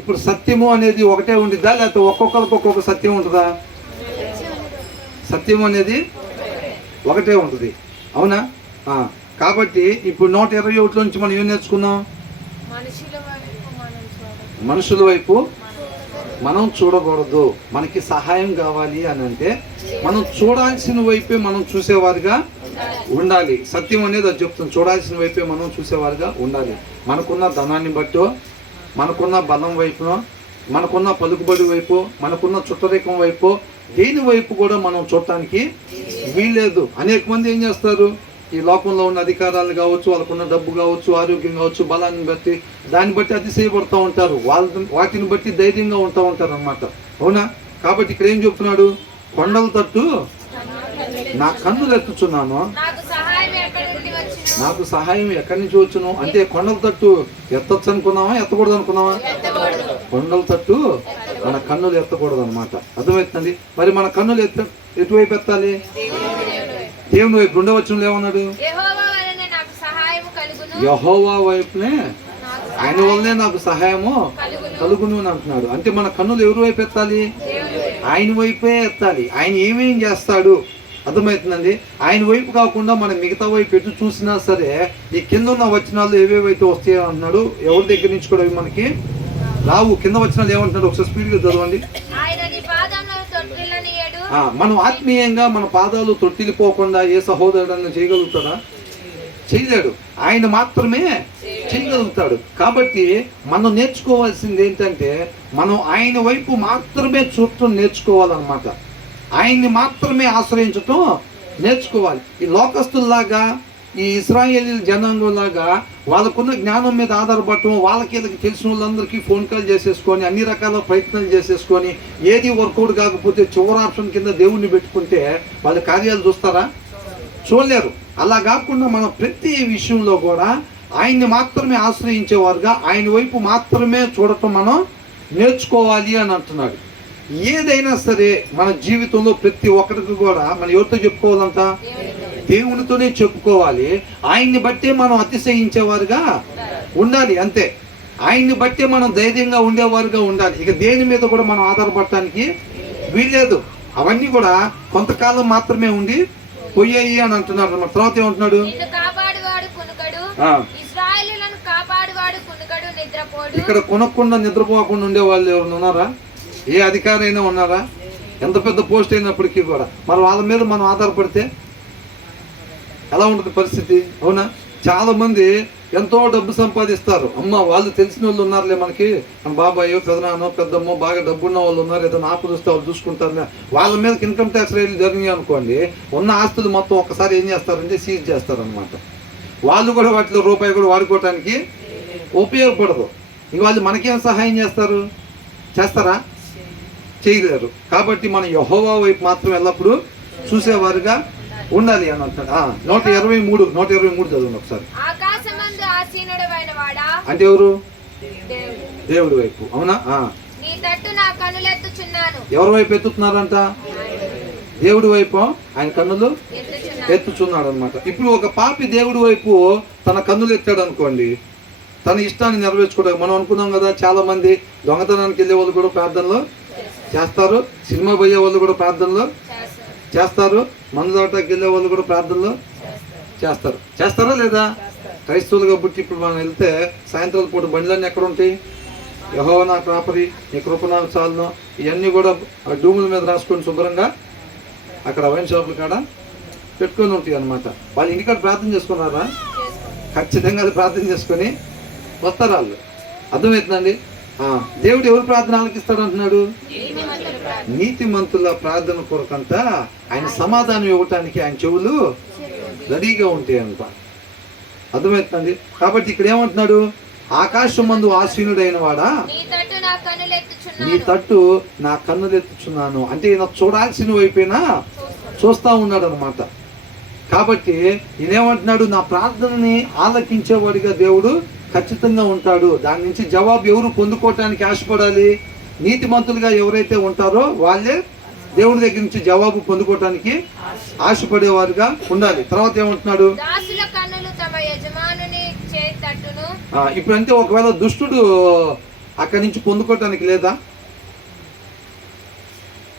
ఇప్పుడు సత్యము అనేది ఒకటే ఉండిద్దా, లేకపోతే ఒక్కొక్కరికి ఒక్కొక్క సత్యం ఉంటుందా? సత్యం అనేది ఒకటే ఉంటుంది, అవునా? కాబట్టి ఇప్పుడు 121 నుంచి మనం ఏం నేర్చుకున్నాం? మనుషుల వైపు మనం చూడకూడదు. మనకి సహాయం కావాలి అని అంటే మనం చూడాల్సిన వైపే మనం చూసేవారుగా ఉండాలి. సత్యం అనేది అది చెప్తుంది, చూడాల్సిన వైపే మనం చూసేవారుగా ఉండాలి. మనకున్న ధనాన్ని బట్టో, మనకున్న బలం వైపునో, మనకున్న పలుకుబడి వైపు, మనకున్న చుట్టరికం వైపు, దేని వైపు కూడా మనం చూడటానికి వీల్లేదు. అనేక మంది ఏం చేస్తారు, ఈ లోకంలో ఉన్న అధికారాలు కావచ్చు, వాళ్ళకున్న డబ్బు కావచ్చు, ఆరోగ్యం కావచ్చు, బలాన్ని బట్టి దాన్ని బట్టి అతిశయపడుతూ ఉంటారు. వాటిని బట్టి ధైర్యంగా ఉంటూ ఉంటారు అన్నమాట, అవునా? కాబట్టి ఇక్కడ ఏం చెప్తున్నాడు? కొండల తట్టు నా కన్నులు ఎత్తుచున్నాను, నాకు సహాయం ఎక్కడి నుంచి వచ్చును అంటే కొండల తట్టు ఎత్తొచ్చు అనుకున్నావా, ఎత్తకూడదు అనుకున్నావా? కొండల తట్టు మన కన్నులు ఎత్తకూడదు అనమాట. అర్థమవుతుంది? మరి మన కన్నులు ఎటువైపు ఎత్తాలి? దేవుని వైపు. 2వ వచనంలో ఏమన్నాడు? యెహోవా వైపునే, ఆయన వల్లనే నాకు సహాయము కలుగును అని అంటున్నాడు. అంటే మన కన్నులు ఎవరి వైపు ఎత్తాలి? ఆయన వైపే ఎత్తాలి. ఆయన ఏమేం చేస్తాడు, అర్థమవుతుందండి? ఆయన వైపు కాకుండా మనం మిగతా వైపు ఎటు చూసినా సరే ఈ కింద ఉన్న వచనాలు ఏవేవైతే వస్తాయో అంటున్నాడు, ఎవరి దగ్గర నుంచి కూడా మనకి రావు. కింద వచనాలు ఏమంటున్నాడు ఒకసారి స్పీడ్గా చదవండి. మనం ఆత్మీయంగా మన పాదాలు తొట్టిల్లిపోకుండా ఏ సహోదరుడన్నా చేయగలుగుతాడా? చేయలేడు. ఆయన మాత్రమే చేయగలుగుతాడు. కాబట్టి మనం నేర్చుకోవాల్సింది ఏంటంటే మనం ఆయన వైపు మాత్రమే చూడటం నేర్చుకోవాలన్నమాట. ఆయన్ని మాత్రమే ఆశ్రయించటం నేర్చుకోవాలి. ఈ లోకస్తుల్లాగా, ఈ ఇశ్రాయేలీల జనాంగంలాగా వాళ్ళకున్న జ్ఞానం మీద ఆధారపడటం, వాళ్ళకి తెలిసిన వాళ్ళందరికీ ఫోన్ కాల్ చేసేసుకొని అన్ని రకాల ప్రయత్నాలు చేసేసుకొని ఏది వర్కౌట్ కాకపోతే చివరి ఆప్షన్ కింద దేవుణ్ణి పెట్టుకుంటే వాళ్ళ కార్యాలు చూస్తారా? చూడలేరు. అలా కాకుండా మనం ప్రతి విషయంలో కూడా ఆయన్ని మాత్రమే ఆశ్రయించేవారుగా ఆయన వైపు మాత్రమే చూడటం మనం నేర్చుకోవాలి అని అంటున్నాడు. ఏదైనా సరే మన జీవితంలో ప్రతి ఒక్కరికి కూడా మనం ఎవరితో చెప్పుకోవాలంట? దేవునితోనే చెప్పుకోవాలి. ఆయన్ని బట్టే మనం అతిశయించేవారుగా ఉండాలి, అంతే. ఆయన్ని బట్టే మనం ధైర్యంగా ఉండేవారుగా ఉండాలి. ఇక దేని మీద కూడా మనం ఆధారపడటానికి వీల్లేదు. అవన్నీ కూడా కొంతకాలం మాత్రమే ఉండి పోయాయి అని అంటున్నారు అన్నమాట. తర్వాత ఏమంటున్నాడు? ఇక్కడ కొనకుండా నిద్రపోకుండా ఉండే వాళ్ళు ఎవరు ఉన్నారా? ఏ అధికారి అయినా ఉన్నారా? ఎంత పెద్ద పోస్ట్ అయినప్పటికీ కూడా మరి వాళ్ళ మీద మనం ఆధారపడితే ఎలా ఉంటుంది పరిస్థితి, అవునా? చాలా మంది ఎంతో డబ్బు సంపాదిస్తారు. అమ్మ వాళ్ళు తెలిసిన వాళ్ళు ఉన్నారులే మనకి, మన బాబాయో, పెదనాన్నో, పెద్దమ్మో బాగా డబ్బున్న వాళ్ళు ఉన్నారు, ఏదైనా ఆపు చూస్తే వాళ్ళు చూసుకుంటారు. వాళ్ళ మీద ఇన్కమ్ ట్యాక్స్ రేట్లు జరిగినాయి అనుకోండి, ఉన్న ఆస్తులు మొత్తం ఒక్కసారి ఏం చేస్తారంటే సీజ్ చేస్తారనమాట. వాళ్ళు కూడా వాటిలో రూపాయి కూడా వాడుకోవటానికి ఉపయోగపడదు. ఇక వాళ్ళు మనకేం సహాయం చేస్తారు? చేస్తారా? చేయలేరు. కాబట్టి మనం యెహోవా వైపు మాత్రం ఎల్లప్పుడూ చూసేవారుగా ఉండాలి అని అంటాడు. 123 చదవండి ఒకసారి. అంటే ఎవరు? దేవుడి వైపు, అవునా? ఎవరి వైపు ఎత్తుతున్నారంట? దేవుడి వైపు ఆయన కన్నులు ఎత్తుచున్నాడు అనమాట. ఇప్పుడు ఒక పాపి దేవుడి వైపు తన కన్నులు ఎత్తాడు అనుకోండి, తన ఇష్టాన్ని నెరవేర్చుకోవడానికి. మనం అనుకున్నాం కదా, చాలా మంది దొంగతనానికి వెళ్ళే వాళ్ళు కూడా ప్రార్థనలో చేస్తారు, సినిమా పోయే వాళ్ళు కూడా ప్రార్థనలో చేస్తారు, మందు దాటాకి వెళ్ళే వాళ్ళు కూడా ప్రార్థనలో చేస్తారు. చేస్తారా లేదా? క్రైస్తవులుగా పుట్టి ఇప్పుడు మనం వెళ్తే సాయంత్రాల పూట బండ్లన్నీ ఎక్కడ ఉంటాయి? యెహోవా నా కాపరి, నీ కృప నాకు చాలును, ఇవన్నీ కూడా డూముల మీద రాసుకొని శుభ్రంగా అక్కడ వైన్ షాపుల కాడ పెట్టుకొని ఉంటాయి అనమాట. వాళ్ళు ఇంటికాడ ప్రార్థన చేసుకున్నారా? ఖచ్చితంగా అది ప్రార్థన చేసుకొని వస్తారు వాళ్ళు. అర్థమవుతుందండి? దేవుడు ఎవరు ప్రార్థన ఆలకిస్తాడు అంటున్నాడు? నీతిమంతుల ప్రార్థన కొరకంతా ఆయన సమాధానం ఇవ్వటానికి ఆయన చెవులు రెడీగా ఉంటాయి అంట. అర్థమవుతుంది? కాబట్టి ఇక్కడ ఏమంటున్నాడు? ఆకాశం మందు ఆసీనుడైన వాడా, నీ తట్టు నా కన్నులు ఎత్తుచున్నాను. అంటే ఈయన చూడాల్సిన వైపైనా చూస్తా ఉన్నాడు అనమాట. కాబట్టి ఈయనేమంటున్నాడు? నా ప్రార్థనని ఆలకించేవాడిగా దేవుడు ఖచ్చితంగా ఉంటాడు. దాని నుంచి జవాబు ఎవరు పొందుకోవటానికి ఆశపడాలి? నీతిమంతులుగా ఎవరైతే ఉంటారో వాళ్ళే దేవుడి దగ్గర నుంచి జవాబు పొందుకోవటానికి ఆశపడేవారుగా ఉండాలి. తర్వాత ఏమంటున్నాడు? ఇప్పుడు అంటే ఒకవేళ దుష్టుడు అక్కడి నుంచి పొందుకోవటానికి లేదా?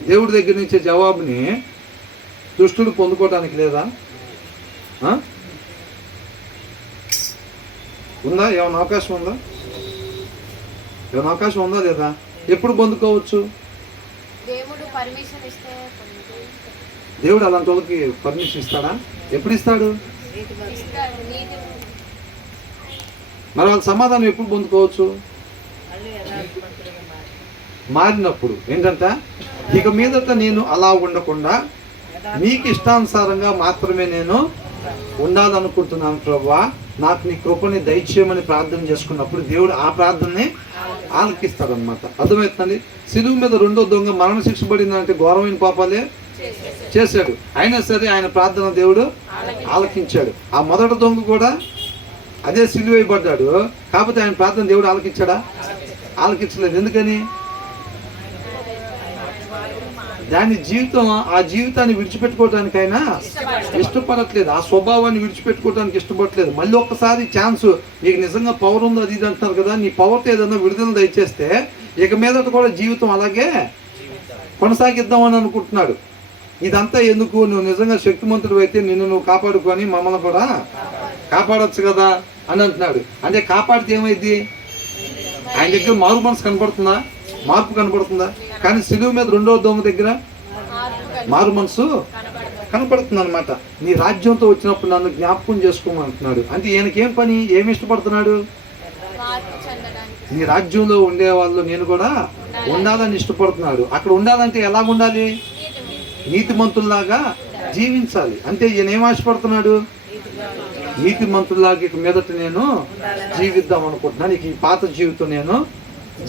దేవుడి దగ్గర నుంచి జవాబుని దుష్టుడు పొందుకోవటానికి లేదా? ఉందా? ఏమైనా అవకాశం ఉందా? ఏమైనా అవకాశం ఉందా లేదా? ఎప్పుడు పొందుకోవచ్చు? దేవుడు అలాంటి వాళ్ళకి పర్మిషన్ ఇస్తాడా? ఎప్పుడు ఇస్తాడు? మరి వాళ్ళ సమాధానం ఎప్పుడు పొందుకోవచ్చు? మారినప్పుడు. ఏంటంట? ఇక మీదట నేను అలా ఉండకుండా నీకు ఇష్టానుసారంగా మాత్రమే నేను ఉండాలనుకుంటున్నాను ప్రభువా, నాకు నీ కృపని దయచేయమని ప్రార్థన చేసుకున్నప్పుడు దేవుడు ఆ ప్రార్థనని ఆలకిస్తాడనమాట. అర్థమవుతుందండి? సిలువ మీద రెండో దొంగ మరణ శిక్ష పడిందంటే ఘోరమైన పాపాలే చేశాడు, అయినా సరే ఆయన ప్రార్థన దేవుడు ఆలకించాడు. ఆ మొదటి దొంగ కూడా అదే సిలువ వేయబడ్డాడు, కాకపోతే ఆయన ప్రార్థన దేవుడు ఆలకించాడా? ఆలకించలేదు. ఎందుకని? దాని జీవితం, ఆ జీవితాన్ని విడిచిపెట్టుకోవటానికైనా ఇష్టపడట్లేదు, ఆ స్వభావాన్ని విడిచిపెట్టుకోవడానికి ఇష్టపడట్లేదు. మళ్ళీ ఒక్కసారి ఛాన్స్, నీకు నిజంగా పవర్ ఉంది అది ఇది అంటున్నారు కదా, నీ పవర్తో ఏదన్నా విడుదల దయచేస్తే ఇక మీదట కూడా జీవితం అలాగే కొనసాగిద్దామని అనుకుంటున్నాడు. ఇదంతా ఎందుకు? నువ్వు నిజంగా శక్తిమంతుడు అయితే నిన్ను నువ్వు కాపాడుకొని మమ్మల్ని కూడా కాపాడొచ్చు కదా అని అంటున్నాడు. అంటే కాపాడితే ఏమైంది? ఆయన దగ్గర మారు మనసు కనపడుతుందా? మార్పు కనపడుతుందా? కానీ సిలువ మీద రెండో దొంగ దగ్గర మారు మనసు కనపడుతుంది అనమాట. నీ రాజ్యంతో వచ్చినప్పుడు నన్ను జ్ఞాపకం చేసుకోమంటున్నాడు. అంటే ఈయనకేం పని? ఏమి ఇష్టపడుతున్నాడు? నీ రాజ్యంలో ఉండే వాళ్ళు నేను కూడా ఉండాలని ఇష్టపడుతున్నాడు. అక్కడ ఉండాలంటే ఎలా ఉండాలి? నీతిమంతుల్లాగా జీవించాలి. అంటే ఈయన ఏం ఆశపడుతున్నాడు? నీతిమంతుల్లాగా ఇక మీదట నేను జీవిద్దాం అనుకుంటున్నాను. ఇక ఈ పాత జీవితం నేను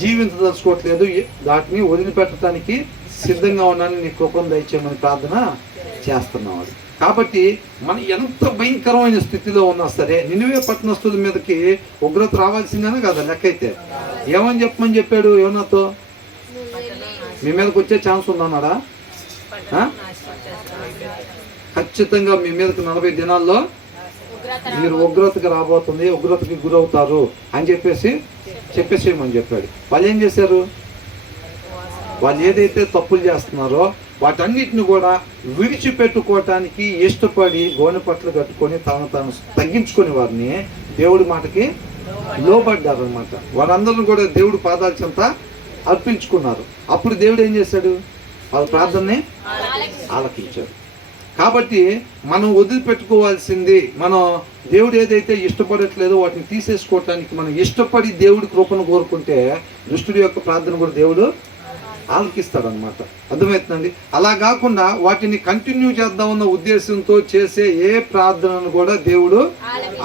జీవించదలుచుకోవట్లేదు, వాటిని వదిలిపెట్టడానికి సిద్ధంగా ఉన్నాను, నీ కృపను దయచేయమని ప్రార్థన చేస్తున్నాడు. కాబట్టి మనం ఎంత భయంకరమైన స్థితిలో ఉన్నా సరే, నినివే పట్టణస్తుల మీదకి ఉగ్రత రావాల్సిందేనే కదా లెక్క అయితే. ఏమని చెప్పమని చెప్పాడు యోనాతో? మీ మీదకి వచ్చే ఛాన్స్ ఉందన్నాడా? ఖచ్చితంగా మీ మీదకి 40 దినాల్లో మీరు ఉగ్రతకి రాబోతుంది, ఉగ్రతకి గురవుతారు అని చెప్పేసేయమని చెప్పాడు. వాళ్ళు ఏం చేశారు? వాళ్ళు ఏదైతే తప్పులు చేస్తున్నారో వాటన్నిటిని కూడా విడిచిపెట్టుకోవటానికి ఇష్టపడి గోనె పట్లు కట్టుకొని తాను తగ్గించుకుని వారిని దేవుడి మాటకి లోబడ్డారు అనమాట. వారందరూ కూడా దేవుడి పాదాల చెంత అర్పించుకున్నారు. అప్పుడు దేవుడు ఏం చేశాడు? వాళ్ళ ప్రార్థనని ఆలకించాడు. కాబట్టి మనం వదిలిపెట్టుకోవాల్సింది, మనం దేవుడు ఏదైతే ఇష్టపడట్లేదో వాటిని తీసేసుకోవటానికి మనం ఇష్టపడి దేవుడి కృపను కోరుకుంటే దుష్టుడి యొక్క ప్రార్థన కూడా దేవుడు ఆలకిస్తాడనమాట. అర్థమవుతుందండి? అలా కాకుండా వాటిని కంటిన్యూ చేద్దామన్న ఉద్దేశంతో చేసే ఏ ప్రార్థనను కూడా దేవుడు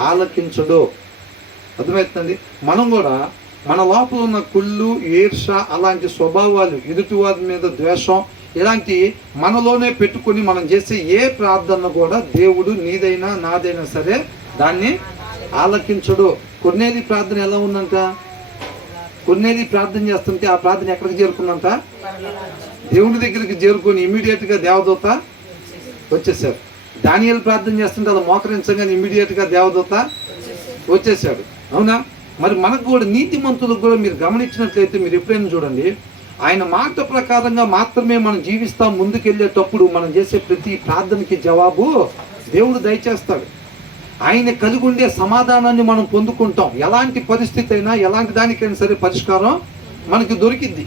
ఆలకించడు. అర్థమవుతుందండి? మనం కూడా మన లోపల ఉన్న కుళ్ళు, ఈర్ష, అలాంటి స్వభావాలు, ఎదుటివారి మీద ద్వేషం, ఇలాంటి మనలోనే పెట్టుకుని మనం చేసే ఏ ప్రార్థన కూడా దేవుడు నీదైనా నాదైనా సరే దాన్ని ఆలకించడు. కొన్నేది ప్రార్థన ఎలా ఉందంట? కొన్నేది ప్రార్థన చేస్తుంటే ఆ ప్రార్థన ఎక్కడికి చేరుకుందంట? దేవుని దగ్గరికి చేరుకొని ఇమీడియట్గా దేవదూత వచ్చేసాడు. దానియేలు ప్రార్థన చేస్తుంటే అది మోకరించగానే ఇమీడియట్గా దేవదూత వచ్చేసాడు. అవునా? మరి మనకు కూడా నీతిమంతులకు కూడా మీరు గమనించినట్లయితే, మీరు ఎప్పుడైనా చూడండి, ఆయన మాట ప్రకారంగా మాత్రమే మనం జీవిస్తాం. ముందుకెళ్ళేటప్పుడు మనం చేసే ప్రతి ప్రార్థనకి జవాబు దేవుడు దయచేస్తాడు. ఆయన కలిగి ఉండే సమాధానాన్ని మనం పొందుకుంటాం. ఎలాంటి పరిస్థితి అయినా, ఎలాంటి దానికైనా సరే పరిష్కారం మనకి దొరికింది.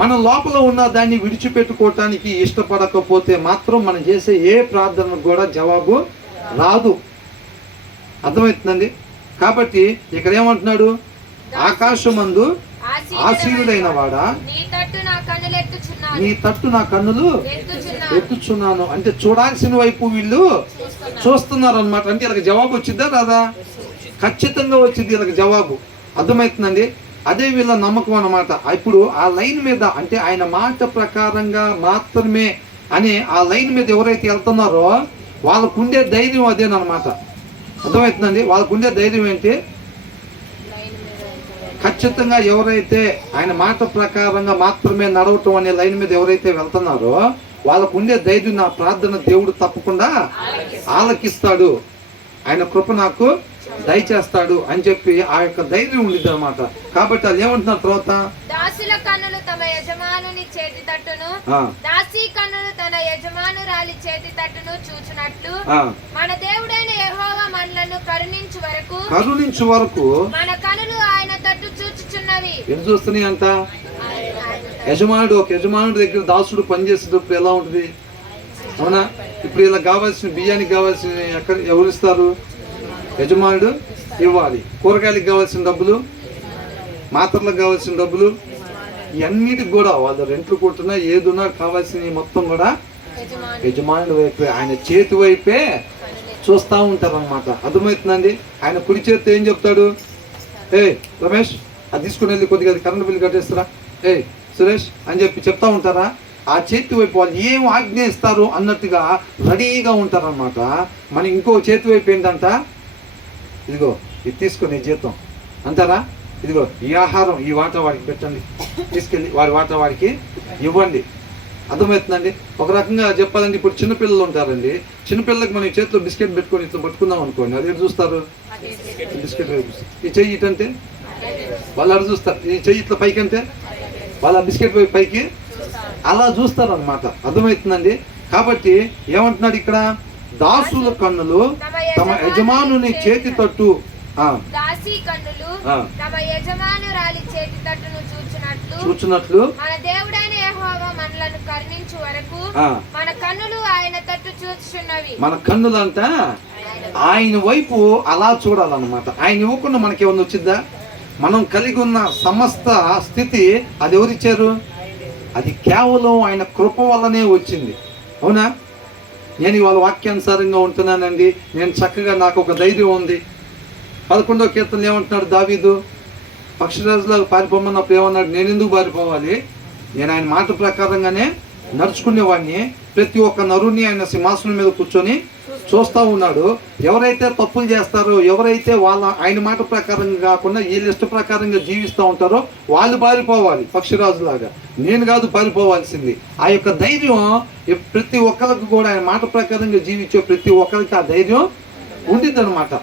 మన లోపల ఉన్న దాన్ని విడిచిపెట్టుకోవటానికి ఇష్టపడకపోతే మాత్రం మనం చేసే ఏ ప్రార్థనకు కూడా జవాబు రాదు. అర్థమవుతుందండి? కాబట్టి ఇక్కడ ఏమంటున్నాడు? ఆకాశమందు ఆశీనుడైన వాడా, నీ తట్టు నా కన్నులు ఎత్తుచున్నాను. అంటే చూడాల్సిన వైపు వీళ్ళు చూస్తున్నారు అనమాట. అంటే వీళ్ళకి జవాబు వచ్చిద్దా రాదా? ఖచ్చితంగా వచ్చింది వీళ్ళకి జవాబు. అర్థమవుతుందండి? అదే వీళ్ళ నమ్మకం అన్నమాట. ఇప్పుడు ఆ లైన్ మీద, అంటే ఆయన మాట ప్రకారంగా మాత్రమే అనే ఆ లైన్ మీద ఎవరైతే వెళ్తున్నారో వాళ్ళకుండే ధైర్యం అదేనమాట. అర్థమవుతుందండి? వాళ్ళకుండే ధైర్యం ఏంటి? ఖచ్చితంగా ఎవరైతే ఆయన మాట ప్రకారంగా మాత్రమే నడవటం అనే లైన్ మీద ఎవరైతే వెళ్తున్నారో వాళ్ళకు ఉండే ధైర్యం, నా ప్రార్థన దేవుడు తప్పకుండా ఆలకిస్తాడు, ఆయన కృప నాకు దయచేస్తాడు అని చెప్పి ఆ యొక్క ధైర్యం ఉండిద్ది అనమాట. కాబట్టి అది ఏమంటున్నారు తర్వాత, దాసుల కన్నులు తమ యజమానుని చేతి తట్టును, దాసి కన్నులు తన యజమానురాలి చేతి తట్టును చూచునట్లు మన దేవుడైన యెహోవా మనలను కరుణించు వరకు మన కన్నులు ఆయన తట్టు చూచుచున్నవి. ఏం చూస్తున్నాయి అంట? ఒక యజమానుడి దగ్గర దాసుడు పనిచేసేటప్పుడు ఎలా ఉంటుంది? అవునా? ఇప్పుడు ఇలా కావాల్సిన బియ్యానికి కావాల్సిన ఎవరు ఇస్తారు? యజమానుడు ఇవ్వాలి. కూరగాయలకు కావాల్సిన డబ్బులు, మాత్రలకు కావాల్సిన డబ్బులు, ఇవన్నిటికి కూడా వాళ్ళు రెంట్లు కొట్టినా ఏదున్నా కావాల్సిన మొత్తం కూడా యజమానుడి వైపే, ఆయన చేతి వైపే చూస్తూ ఉంటారు అనమాట. అర్థమవుతుందండి? ఆయన కుడి చేతితో ఏం చెప్తాడు? రమేష్ అది తీసుకుని వెళ్ళి కొద్దిగా కరెంట్ బిల్లు కట్టేస్తారా, సురేష్ అని చెప్పి చెప్తా ఉంటారా? ఆ చేతి వైపు వాళ్ళు ఏం ఆజ్ఞ ఇస్తారు అన్నట్టుగా రెడీగా ఉంటారనమాట. మన ఇంకో చేతి వైపు ఏంటంట, ఇదిగో ఇది తీసుకుని జీతం అంటారా, ఇదిగో ఈ ఆహారం ఈ వాటా వాడికి పెట్టండి, తీసుకెళ్ళి వాడి వాటా వాడికి ఇవ్వండి. అర్థమవుతుందండి? ఒక రకంగా చెప్పాలంటే ఇప్పుడు చిన్నపిల్లలు ఉంటారండి, చిన్నపిల్లలకు మనం చేతిలో బిస్కెట్ పెట్టుకొని ఇట్లా పట్టుకుందాం అనుకోండి, అది చూస్తారు బిస్కెట్ ఈ చెయ్యి ఇటంటే వాళ్ళు అటు చూస్తారు, ఈ చెయ్యి ఇట్లా పైకి అంటే వాళ్ళు ఆ బిస్కెట్ పైకి అలా చూస్తారు అనమాట. అర్థమవుతుందండి? కాబట్టి ఏమంటున్నాడు ఇక్కడ, దాసుల కన్నులు తమ యజమానుని చేతి తట్టు దాసి కన్నులు తమ యజమానురాలి చేతి తట్టును చూచునట్లు మన దేవుడైన యెహోవా మనలను కరుణించు వరకు మన కన్నులు ఆయన తట్టు చూచుచున్నవి. మన కన్నులంట ఆయన వైపు అలా చూడాలన్నమాట. ఆయన ఇవ్వకుండా మనకి ఏమన్నా వచ్చిద్దా? మనం కలిగి ఉన్న సమస్త స్థితి అది ఎవరిచ్చారు? అది కేవలం ఆయన కృప వల్లనే వచ్చింది. అవునా? నేను ఇవాళ వాక్యానుసారంగా ఉంటున్నానండి, నేను చక్కగా నాకు ఒక ధైర్యం ఉంది. 11వ కీర్తనలో ఏమంటున్నాడు దావీదు? పక్షిరాజులాగా పారిపోమన్నప్పుడు ఏమన్నాడు? నేను ఎందుకు పారిపోవాలి? నేను ఆయన మాట ప్రకారంగానే నడుచుకునేవాడిని. ప్రతి ఒక్క నరుని ఆయన సింహాసనం మీద కూర్చొని చూస్తూ ఉన్నాడు. ఎవరైతే తప్పులు చేస్తారో, ఎవరైతే ఆయన మాట ప్రకారంగా కాకుండా వీళ్ళ ఇష్ట ప్రకారంగా జీవిస్తూ ఉంటారో వాళ్ళు పారిపోవాలి పక్షిరాజులాగా. నేను కాదు పారిపోవాల్సింది. ఆ యొక్క ధైర్యం ప్రతి ఒక్కరికి కూడా ఆయన మాట ప్రకారంగా జీవించే ప్రతి ఒక్కరికి ఆ ధైర్యం ఉండిద్ది అనమాట.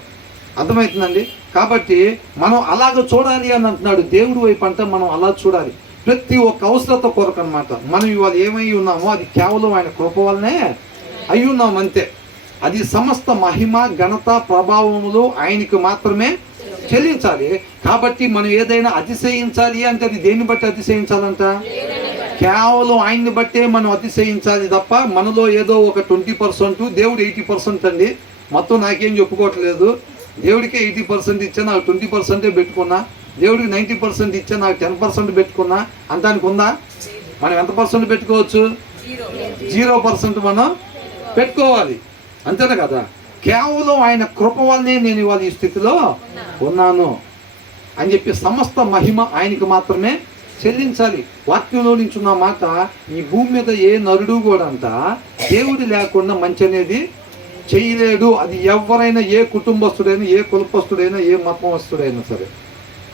అర్థమవుతుందండి? కాబట్టి మనం అలాగ చూడాలి అని అంటున్నాడు. దేవుడి వైపు అంటే మనం అలా చూడాలి. ప్రతి ఒక్క అవసరత కొరకు అనమాట. మనం ఇవాళ ఏమై ఉన్నామో అది కేవలం ఆయన కృప వల్లనే అయి ఉన్నాం, అంతే. అది సమస్త మహిమ ఘనత ప్రభావములు ఆయనకు మాత్రమే చెల్లించాలి. కాబట్టి మనం ఏదైనా అతిశయించాలి అంటే అది దేన్ని బట్టి అతిశయించాలంట? కేవలం ఆయన్ని బట్టే మనం అతిశయించాలి తప్ప మనలో ఏదో ఒక 20%, దేవుడు 80% అండి. మొత్తం నాకేం చెప్పుకోవట్లేదు. దేవుడికే 80% ఇచ్చా, నాకు 20% పెట్టుకున్నా. దేవుడికి 90% ఇచ్చా, నాకు 10% పెట్టుకున్నా అంతానికి ఉందా? మనం ఎంత పర్సెంట్ పెట్టుకోవచ్చు? 0% మనం పెట్టుకోవాలి, అంతేనా కదా? కేవలం ఆయన కృప వల్లనే నేను ఇవాళ ఈ స్థితిలో ఉన్నాను అని చెప్పి సమస్త మహిమ ఆయనకు మాత్రమే చెల్లించాలి. వాక్యంలో నుంచి ఉన్న మాట, ఈ భూమి మీద ఏ నరుడు కూడా అంట దేవుడు లేకుండా మంచి అనేది చేయలేడు. అది ఎవరైనా, ఏ కుటుంబస్తుడైనా, ఏ కులపస్తుడైనా, ఏ మతమస్తుడైనా సరే.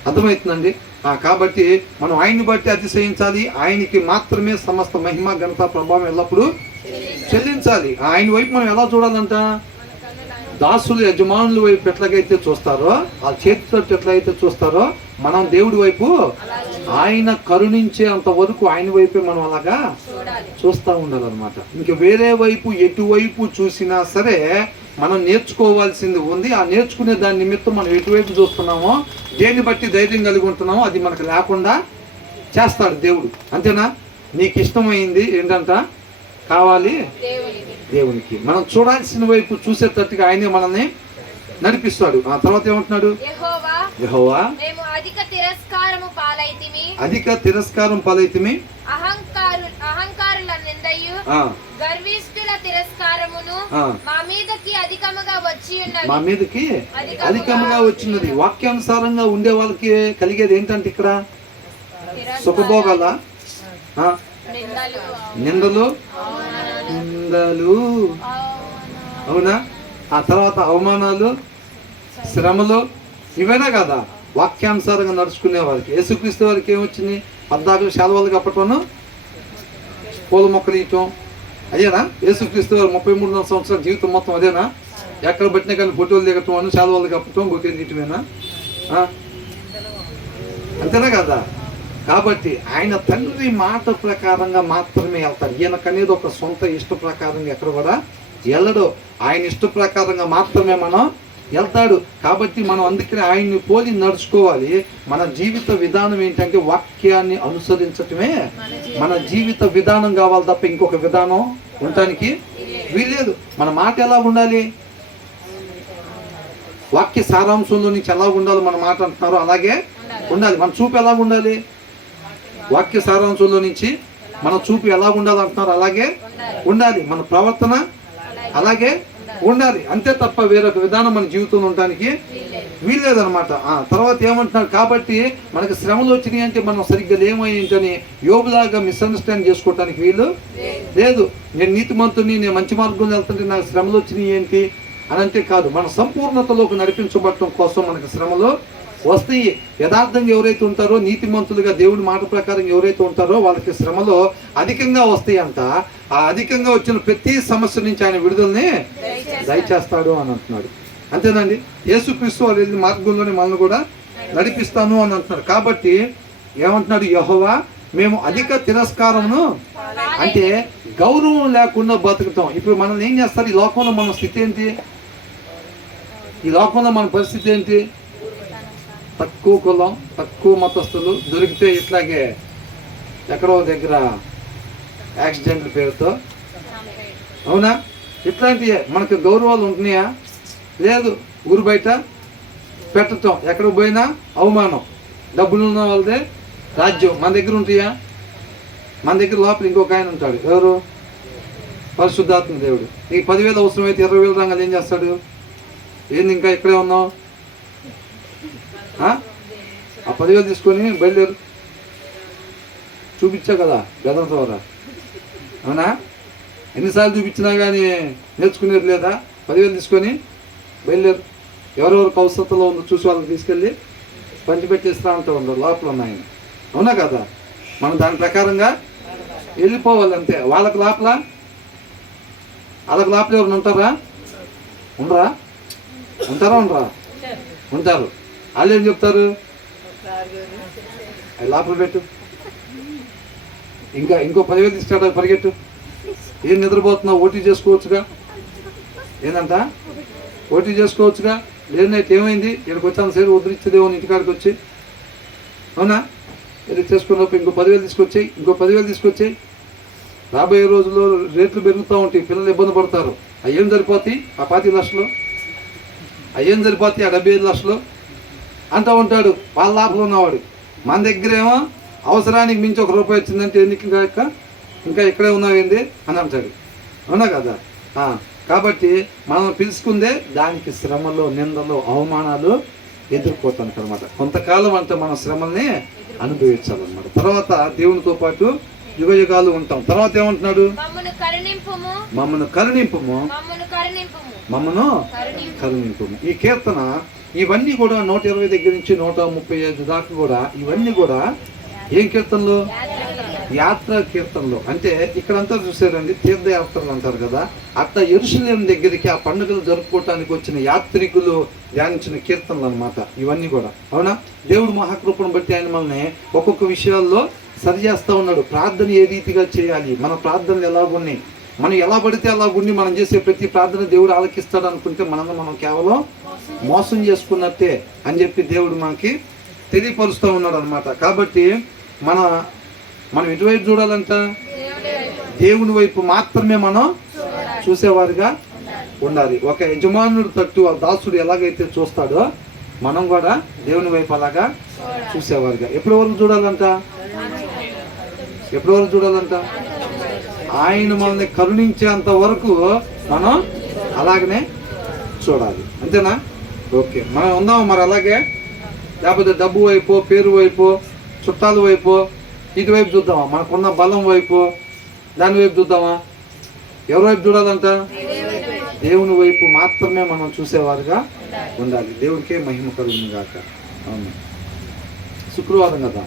అర్థమవుతుందండి? కాబట్టి మనం ఆయన్ని బట్టి అతిశయించాలి. ఆయనకి మాత్రమే సమస్త మహిమ ఘనత ప్రభావం ఎల్లప్పుడూ చెల్లించాలి. ఆయన వైపు మనం ఎలా చూడాలంట? దాసులు యజమానుల వైపు ఎట్లాగైతే చూస్తారో, ఆ చేతితో ఎట్లయితే చూస్తారో, మనం దేవుడి వైపు ఆయన కరుణించే అంత వరకు ఆయన వైపే మనం అలాగా చూస్తూ ఉండాలన్నమాట. ఇంక వేరే వైపు ఎటువైపు చూసినా సరే మనం నేర్చుకోవాల్సింది ఉంది. ఆ నేర్చుకునే దాని నిమిత్తం మనం ఎటువైపు చూస్తున్నామో, దేన్ని బట్టి ధైర్యం కలిగి ఉంటున్నామో అది మనకు లేకుండా చేస్తాడు దేవుడు. అంతేనా? నీకు ఇష్టమైంది ఏంటంట కావాలి దేవునికి. మనం చూడాల్సిన వైపు చూసేటట్టుగా ఆయనే మనల్ని నడిపిస్తాడు. ఆ తర్వాత ఏమంటున్నాడు? యెహోవా అధిక తిరస్కారం పాలైతిమి, అహంకారుల నిందయు గర్విష్ఠుల తిరస్కారమును మా మీదకి అధికముగా వచ్చినది. వాక్యానుసారంగా ఉండే వాళ్ళకి కలిగేది ఏంటంటే ఇక్కడ సుఖభోగాల, నిందలు, అవునా? ఆ తర్వాత అవమానాలు, శ్రమలు, ఇవేనా కదా వాక్యానుసారంగా నడుచుకునే వారికి. యేసుక్రీస్తు వారికి ఏమొచ్చింది? 14 శాలువాలు కప్పటం, పూల మొక్కలు ఇయటం, అదేనా? యేసుక్రీస్తు వారు 33 సంవత్సరాల జీవితం మొత్తం అదేనా? ఎక్కడ పట్టినా కానీ ఫోటోలు దిగటం, శాలువాలు కప్పటం, బొకేలు తీయటమేనా? అంతేనా కదా? కాబట్టి ఆయన తండ్రి మాట ప్రకారంగా మాత్రమే వెళ్తాడు. ఈయనకనేది ఒక సొంత ఇష్ట ప్రకారంగా ఎక్కడ కూడా వెళ్ళడు. ఆయన ఇష్ట ప్రకారంగా మాత్రమే మనం వెళ్తాడు. కాబట్టి మనం అందుకని ఆయన్ని పోలి నడుచుకోవాలి. మన జీవిత విధానం ఏంటంటే వాక్యాన్ని అనుసరించటమే మన జీవిత విధానం కావాలి తప్ప ఇంకొక విధానం ఉండటానికి వీల్లేదు. మన మాట ఎలా ఉండాలి? వాక్య సారాంశంలో నుంచి ఎలా ఉండాలి మన మాట అంటున్నారు అలాగే ఉండాలి. మన చూపు ఎలా ఉండాలి? వాక్య సారాంశంలో నుంచి మన చూపు ఎలా ఉండాలి అంటున్నారు అలాగే ఉండాలి. మన ప్రవర్తన అలాగే ఉండాలి. అంతే తప్ప వేరొక విధానం మన జీవితంలో ఉండడానికి వీల్లేదనమాట. తర్వాత ఏమంటున్నారు? కాబట్టి మనకి శ్రమలు వచ్చినాయి అంటే మనం సరిగ్గా లేమేంటని యోబులాగా మిస్అండర్స్టాండ్ చేసుకోవటానికి వీలు లేదు. నేను నీతిమంతుని, నేను మంచి మార్గంలో వెళ్తుంటే నాకు శ్రమలు వచ్చినాయి ఏంటి అని అంటే కాదు. మన సంపూర్ణతలోకి నడిపించబడటం కోసం మనకు శ్రమలు వస్తాయి. యథార్థంగా ఎవరైతే ఉంటారో, నీతిమంతులుగా దేవుడి మాట ప్రకారం ఎవరైతే ఉంటారో వాళ్ళకి శ్రమలు అధికంగా వస్తాయి అంట. ఆ అధికంగా వచ్చిన ప్రతి సమస్య నుంచి ఆయన విడుదలని దయచేస్తాడు అని అంటున్నాడు. అంతేనండి. యేసుక్రీస్తు వారు వెళ్ళిన మార్గంలోనే మనల్ని కూడా నడిపిస్తాను అని అంటున్నాడు. కాబట్టి ఏమంటున్నాడు? యెహోవా మేము అధిక తిరస్కారమును అంటే గౌరవం లేకుండా బతుకుతాం. ఇప్పుడు మనల్ని ఏం చేస్తారు? ఈ లోకంలో మన స్థితి ఏంటి? ఈ లోకంలో మన పరిస్థితి ఏంటి? తక్కువ కులం, తక్కువ మతస్థులు దొరికితే ఇట్లాగే ఎక్కడో దగ్గర యాక్సిడెంట్ల పేరుతో, అవునా? ఇట్లాంటివి మనకు గౌరవాలు ఉంటున్నాయా? లేదు. ఊరు బయట పెట్టటం, ఎక్కడ పోయినా అవమానం. డబ్బులు ఉన్న వాళ్ళదే రాజ్యం. మన దగ్గర ఉంటాయా? మన దగ్గర లోపల ఇంకొక ఆయన ఉంటాడు. ఎవరు? పరిశుద్ధాత్మ దేవుడు. నీకు 10,000 అవసరమైతే 20,000 రంగాలు ఏం చేస్తాడు? ఏంది ఇంకా ఇక్కడే ఉన్నావు? ఆ 10,000 తీసుకొని బయలుదేరు. చూపించా కదా గదం ద్వారా, అవునా? ఎన్నిసార్లు చూపించినా కానీ నేర్చుకునేది లేదా? 10,000 తీసుకొని బయలుదేరు. ఎవరెవరికి అవసరతలో ఉందో చూసి వాళ్ళకి తీసుకెళ్ళి పంచిపెట్టేస్తా అంటూ ఉండరు లోపల ఉన్నాయని, అవునా కదా? మనం దాని ప్రకారంగా వెళ్ళిపోవాలి అంతే. వాళ్ళకి లోపల ఎవరు ఉంటారా? ఉండరా? ఉండరా? ఉంటారు. వాళ్ళు ఏం చెప్తారు? లోపల పెట్టు, ఇంకో 10,000 తీసుకుంటా, పరిగెట్టు. ఏం నిద్రపోతున్నావు? ఓటీ చేసుకోవచ్చుగా. ఏందంట? ఓటీ చేసుకోవచ్చుగా. లేదైతే ఏమైంది? ఇక్కడికి వచ్చాను సేరు వదిలిచ్చేదేమో ఇంటికాడికి వచ్చి, అవునా? ఇది చేసుకున్నప్పుడు ఇంకో 10,000 ఇంకో 10,000 తీసుకొచ్చేయి. రాబోయే రోజుల్లో రేట్లు పెరుగుతూ ఉంటాయి, పిల్లలు ఇబ్బంది పడతారు. అయ్యేం సరిపోతాయి ఆ 25 లక్షలు? అయ్యేం సరిపోతాయి ఆ 75 లక్షలు అంటూ ఉంటాడు వాళ్ళ లాభంలో ఉన్నవాడు. మన దగ్గరేమో అవసరానికి మించి ₹1 వచ్చిందంటే ఎందుకు ఇంకా ఇక్కడే ఉన్నావేంది అని అంటాడు, అవునా కదా? కాబట్టి మనం పిలుచుకుందే దానికి శ్రమలు, నిందలు, అవమానాలు ఎదుర్కోతానికి అనమాట. కొంతకాలం అంటే మన శ్రమల్ని అనుభవించాలన్నమాట. తర్వాత దేవునితో పాటు యుగయుగాలు ఉంటాం. తర్వాత ఏమంటున్నాడు? మమ్మను కరుణింపుము. ఈ కీర్తన ఇవన్నీ కూడా 120 దగ్గర నుంచి 135 దాకా కూడా ఇవన్నీ కూడా ఏం కీర్తనలు? యాత్ర కీర్తనలు. అంటే ఇక్కడంతా చూసారండి, తీర్థయాత్రలు అంటారు కదా. అట్లా యెరూషలేము దగ్గరికి ఆ పండుగలు జరుపుకోవటానికి వచ్చిన యాత్రికులు ధ్యానించిన కీర్తనలు అనమాట ఇవన్నీ కూడా, అవునా? దేవుడు మహాకృపను బట్టి ఆయన మనల్ని ఒక్కొక్క విషయాల్లో సరి చేస్తూ ఉన్నాడు. ప్రార్థన ఏ రీతిగా చేయాలి, మన ప్రార్థనలు ఎలాగున్నాయి, మనం ఎలా పడితే అలాగుండి మనం చేసే ప్రతి ప్రార్థన దేవుడు ఆలకిస్తాడు అనుకుంటే మనం కేవలం మోసం చేసుకున్నట్టే అని చెప్పి దేవుడు మనకి తెలియపరుస్తూ ఉన్నాడు అనమాట. కాబట్టి మనం ఎటువైపు చూడాలంట? దేవుని వైపు మాత్రమే మనం చూసేవారుగా ఉండాలి. ఒక యజమానుడు తట్టు ఆ దాసుడు ఎలాగైతే చూస్తాడో మనం కూడా దేవుని వైపు అలాగా చూసేవారుగా. ఎప్పటి వరకు చూడాలంట? ఆయన మనల్ని కరుణించేంత వరకు మనం అలాగనే చూడాలి. అంతేనా? ఓకే, మనం ఉందాం మరి అలాగే. లేకపోతే డబ్బు వైపు, పేరు వైపు, చుట్టాల వైపు, ఇటువైపు చూద్దామా? మనకున్న బలం వైపు, దాని వైపు చూద్దామా? ఎవరి వైపు చూడాలంట? దేవుని వైపు మాత్రమే మనం చూసేవారుగా ఉండాలి. దేవుడికే మహిమ కలుగును గాక. అవును, శుక్రవారం కదా.